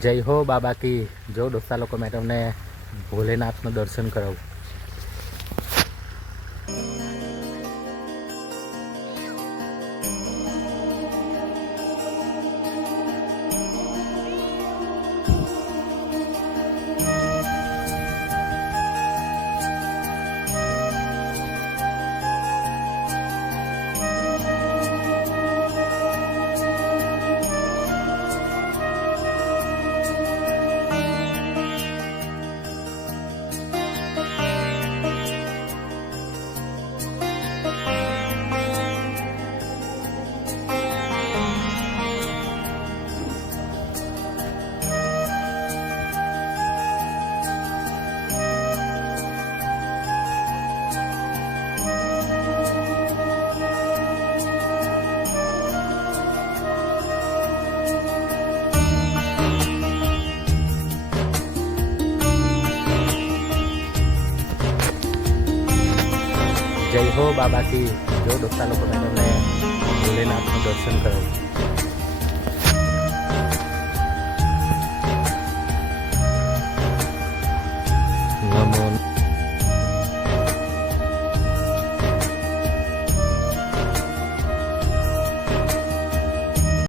જય હો બાબા કી. જો દોસ્તા લોકો મેં તમને ભોલેનાથનું દર્શન કરાવું. જય હો બાબા કી જો દોસ્તા લોકો મેં તમને ભોલેનાથનું દર્શન કરાવું